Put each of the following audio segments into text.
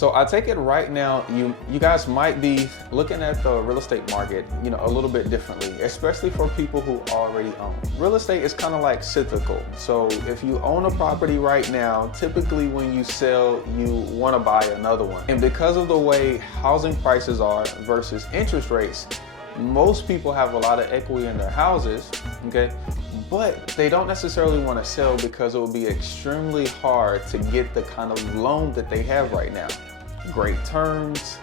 So I take it right now, you guys might be looking at the real estate market, a little bit differently, especially for people who already own. Real estate is kind of like cyclical. So if you own a property right now, typically when you sell, you want to buy another one. And because of the way housing prices are versus interest rates, most people have a lot of equity in their houses, okay? But they don't necessarily want to sell because it will be extremely hard to get the kind of loan that they have right now. Great terms,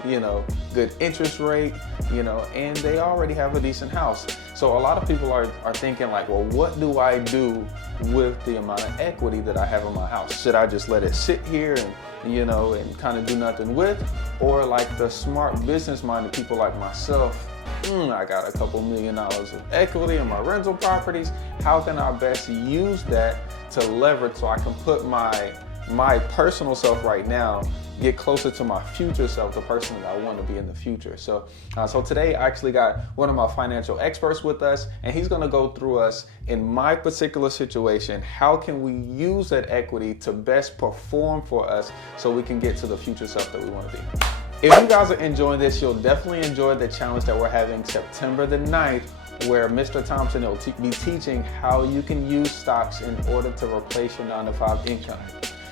good interest rate, and they already have a decent house. So a lot of people are thinking like, well, what do I do with the amount of equity that I have in my house? Should I just let it sit here and kind of do nothing with? Or like the smart business-minded people like myself, I got a couple $1 million of equity in my rental properties. How can I best use that to leverage so I can put my personal self right now, get closer to my future self, the person that I want to be in the future. So today I actually got one of my financial experts with us, and he's going to go through us in my particular situation. How can we use that equity to best perform for us so we can get to the future self that we want to be? If you guys are enjoying this, you'll definitely enjoy the challenge that we're having September the 9th, where Mr. Thompson will be teaching how you can use stocks in order to replace your 9-to-5 income.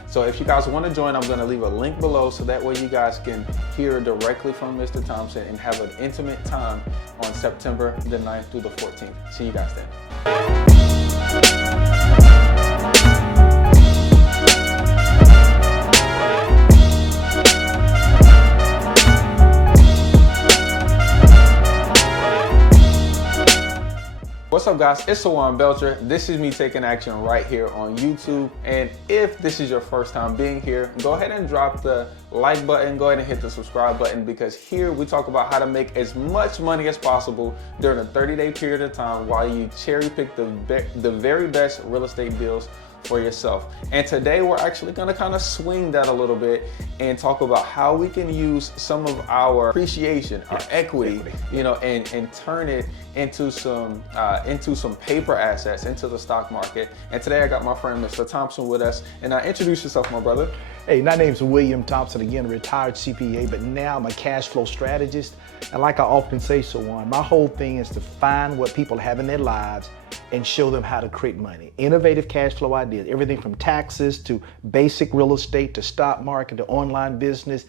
So if you guys want to join, I'm going to leave a link below so that way you guys can hear directly from Mr. Thompson and have an intimate time on September the 9th through the 14th. See you guys then. What's up guys, it's Sawan Belcher. This is me taking action right here on YouTube. And if this is your first time being here, go ahead and drop the like button, go ahead and hit the subscribe button, because here we talk about how to make as much money as possible during a 30-day period of time while you cherry pick the very best real estate deals for yourself. And today we're actually going to kind of swing that a little bit and talk about how we can use some of our appreciation, our equity, and turn it into some paper assets, into the stock market. And today I got my friend Mr. Thompson with us. And introduce yourself, my brother. Hey, my name's William Thompson, again, retired CPA, but now I'm a cash flow strategist. And like I often say, Sawan, my whole thing is to find what people have in their lives and show them how to create money. Innovative cash flow ideas, everything from taxes to basic real estate to stock market to online business.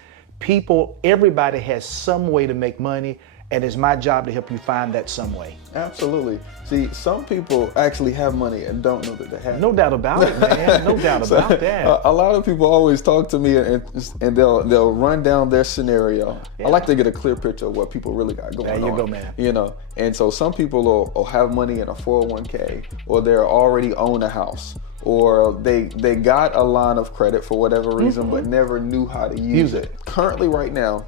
Everybody has some way to make money, and it's my job to help you find that some way. Absolutely. See, some people actually have money and don't know that they have it. No doubt about it, man. No doubt about that. A lot of people always talk to me and they'll run down their scenario. Yeah. I like to get a clear picture of what people really got going on. There you go, man. And so some people will have money in a 401k, or they're already own a house, or they got a line of credit for whatever reason, but never knew how to use it. Currently, right now,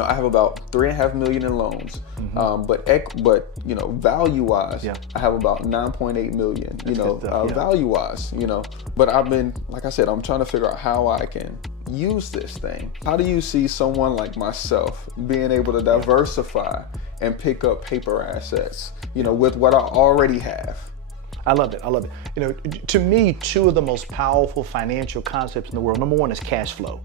I have about $3.5 million in loans, but value-wise, I have about $9.8 million. Value-wise, But I've been, like I said, I'm trying to figure out how I can use this thing. How do you see someone like myself being able to diversify and pick up paper assets, with what I already have? I love it. I love it. To me, two of the most powerful financial concepts in the world. Number one is cash flow.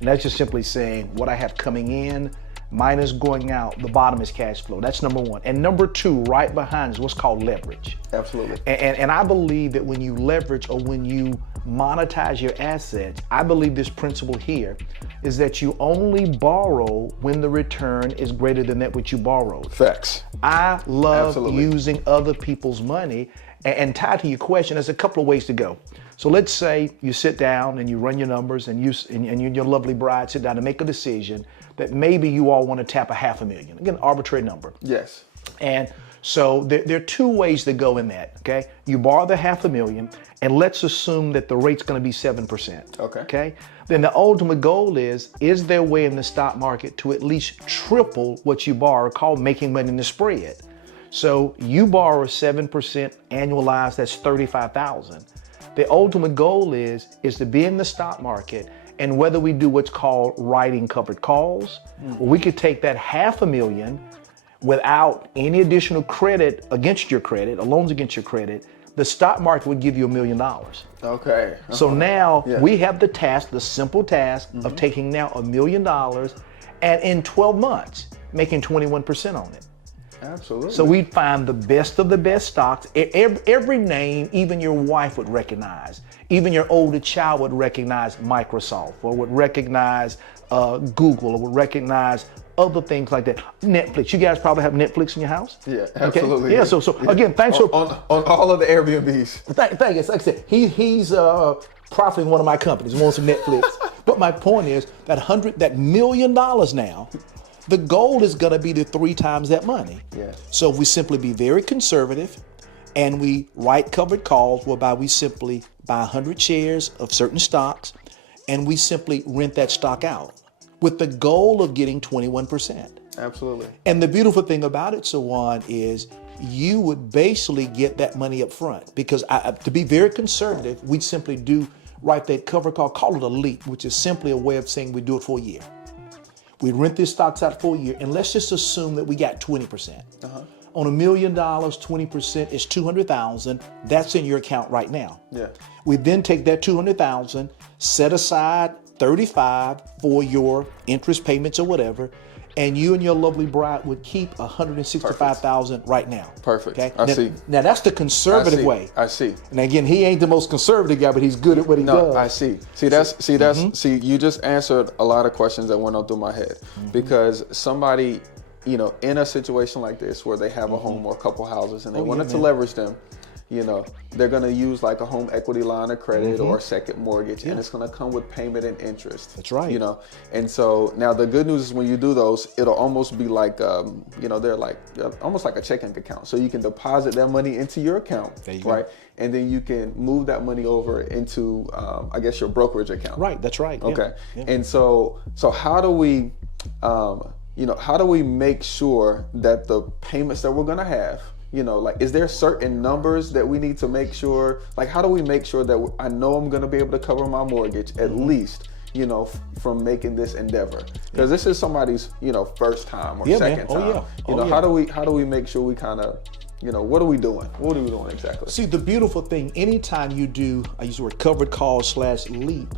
And that's just simply saying what I have coming in minus going out. The bottom is cash flow. That's number one. And number two, right behind is what's called leverage. Absolutely. And I believe that when you leverage, or when you monetize your assets, I believe this principle here is that you only borrow when the return is greater than that which you borrowed. Facts. I love using other people's money. And tied to your question, there's a couple of ways to go. So let's say you sit down and you run your numbers, and you and your lovely bride sit down and make a decision that maybe you all want to tap $500,000. Again, arbitrary number. Yes. And so there are two ways to go in that, okay? You borrow the $500,000, and let's assume that the rate's going to be 7%. Okay? Then the ultimate goal is there a way in the stock market to at least triple what you borrow, called making money in the spread? So you borrow 7% annualized, that's $35,000. The ultimate goal is to be in the stock market, and whether we do what's called writing covered calls, or we could take that $500,000 without any additional credit against your credit, or loans against your credit, the stock market would give you $1 million. Okay. So now we have the task, the simple task of taking now $1 million and in 12 months making 21% on it. Absolutely. So we'd find the best of the best stocks. Every name, even your wife would recognize. Even your older child would recognize Microsoft, or would recognize Google, or would recognize other things like that. Netflix. You guys probably have Netflix in your house? Yeah, absolutely. Okay? Yeah. So again, thanks for on all of the Airbnbs. Thank you. Like I said, he's profiting one of my companies, wants some Netflix. But my point is that $1 million now. The goal is going to be to 3 times that money. Yeah. So if we simply be very conservative and we write covered calls whereby we simply buy 100 shares of certain stocks and we simply rent that stock out with the goal of getting 21%. Absolutely. And the beautiful thing about it, Sawan, is you would basically get that money up front because to be very conservative, we'd simply write that cover call, call it a leap, which is simply a way of saying we do it for a year. We rent these stocks out for a year, and let's just assume that we got 20%. On $1 million, 20% is $200,000. That's in your account right now. Yeah. We then take that $200,000, set aside $35,000 for your interest payments or whatever, and you and your lovely bride would keep $165,000 right now. Perfect. Okay. I see. Now that's the conservative way. I see. And again, he ain't the most conservative guy, but he's good at what he does. I see. See, you just answered a lot of questions that went on through my head because somebody, in a situation like this where they have a home or a couple houses and they wanted to leverage them, they're going to use like a home equity line of credit or a second mortgage, and it's going to come with payment and interest. That's right. And so now the good news is when you do those, it'll almost be like, they're like almost like a checking account. So you can deposit that money into your account, right? And then you can move that money over into, I guess, your brokerage account. Right. That's right. Okay. Yeah. And so how do we, how do we make sure that the payments that we're going to have, is there certain numbers that we need to make sure, how do we make sure that I know I'm going to be able to cover my mortgage at least, from making this endeavor? Because this is somebody's, first time or second time. How do we make sure we kind of, what are we doing? What are we doing exactly? See, the beautiful thing, anytime you do, I use the word covered call / leap,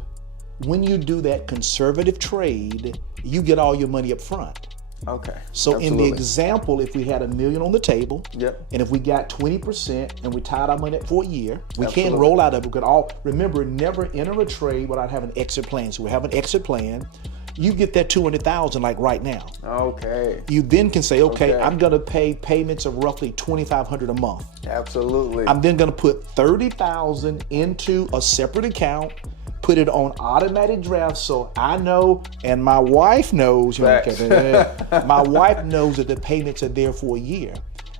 when you do that conservative trade, you get all your money up front. Okay. So in the example, if we had $1 million on the table, and if we got 20% and we tied our money up for a year, we can't roll out of it. We could remember, never enter a trade without having an exit plan. So we have an exit plan. You get that $200,000 like right now. Okay. You then can say, okay, I'm going to pay payments of roughly $2,500 a month. Absolutely. I'm then going to put $30,000 into a separate account, put it on automatic draft so I know, and my wife knows, my wife knows that the payments are there for a year.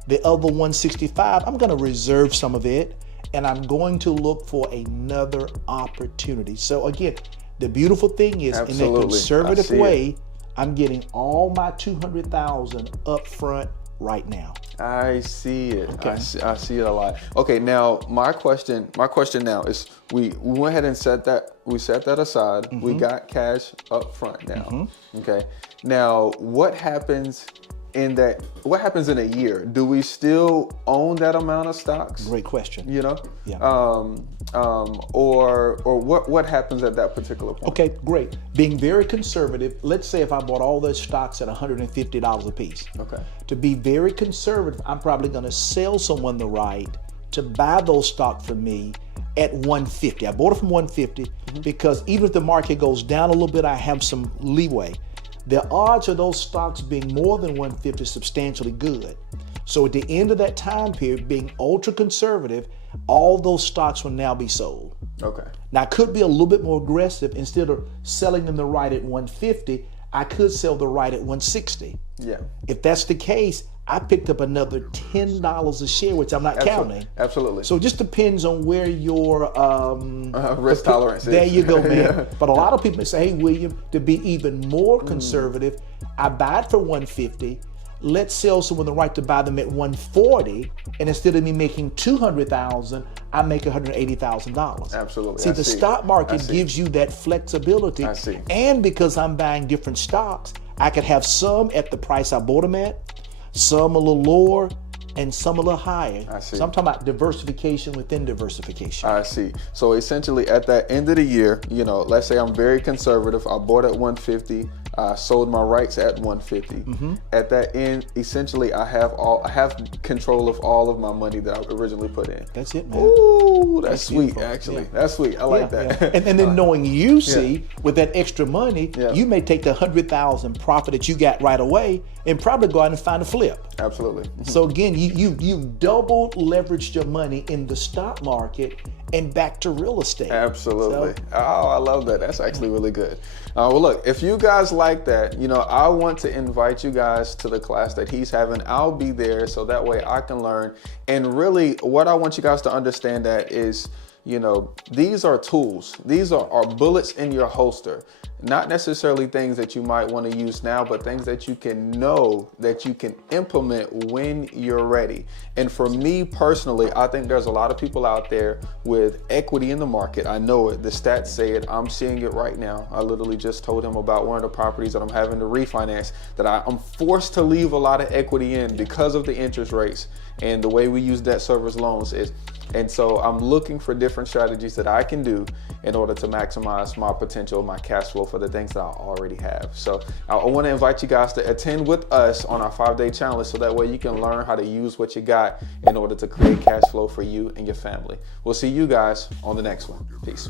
The other $165, I'm going to reserve some of it, and I'm going to look for another opportunity. So again, the beautiful thing is, in that conservative way, I'm getting all my $200,000 up front right now. I see it. Okay. I see it a lot. Okay, now my question now is, we went ahead and set that aside. We got cash up front now. Okay. Now what happens in a year? Do we still own that amount of stocks? Great question. Or what happens at that particular point? Okay, great. Being very conservative, let's say if I bought all those stocks at $150 a piece. Okay. To be very conservative, I'm probably going to sell someone the right to buy those stocks from me at $150. I bought it from $150 because even if the market goes down a little bit, I have some leeway. The odds of those stocks being more than $150 is substantially good. So at the end of that time period, being ultra conservative, all those stocks will now be sold. Okay. Now I could be a little bit more aggressive. Instead of selling them the right at $150, I could sell the right at $160. Yeah. If that's the case, I picked up another $10 a share, which I'm not counting. Absolutely. So it just depends on where your risk tolerance is. There you go, man. But a lot of people say, hey, William, to be even more conservative, I buy it for $150. Let's sell someone the right to buy them at $140, and instead of me making $200,000, I make $180,000. Absolutely. See, the stock market gives you that flexibility. I see. And because I'm buying different stocks, I could have some at the price I bought them at, some a little lower, and some a little higher. I see. So I'm talking about diversification within diversification. I see. So essentially at that end of the year, you know, let's say I'm very conservative. I bought at 150. I sold my rights at 150. At that end, essentially I have control of all of my money that I originally put in. That's it, man. Ooh, that's sweet, beautiful. actually. Yeah. That's sweet. I like that. Yeah. And then knowing you see with that extra money, Yeah. you may take the 100,000 profit that you got right away and probably go out and find a flip. Absolutely. So again, you double leveraged your money in the stock market and back to real estate. Absolutely. So, Oh, I love that. That's actually really good. Well, look, if you guys like that, you know, I want to invite you guys to the class that he's having. I'll be there so that way I can learn. And really, what I want you guys to understand that is, you know, these are tools. These are bullets in your holster. Not necessarily things that you might want to use now, but things that you can know that you can implement when you're ready. And for me personally, I think there's a lot of people out there with equity in the market. I know it. The stats say it. I'm seeing it right now. I literally just told him about one of the properties that I'm having to refinance that I'm forced to leave a lot of equity in because of the interest rates and the way we use debt service loans is. And so I'm looking for different strategies that I can do in order to maximize my potential, my cash flow for the things that I already have. So I want to invite you guys to attend with us on our 5-day challenge so that way you can learn how to use what you got in order to create cash flow for you and your family. We'll see you guys on the next one. Peace.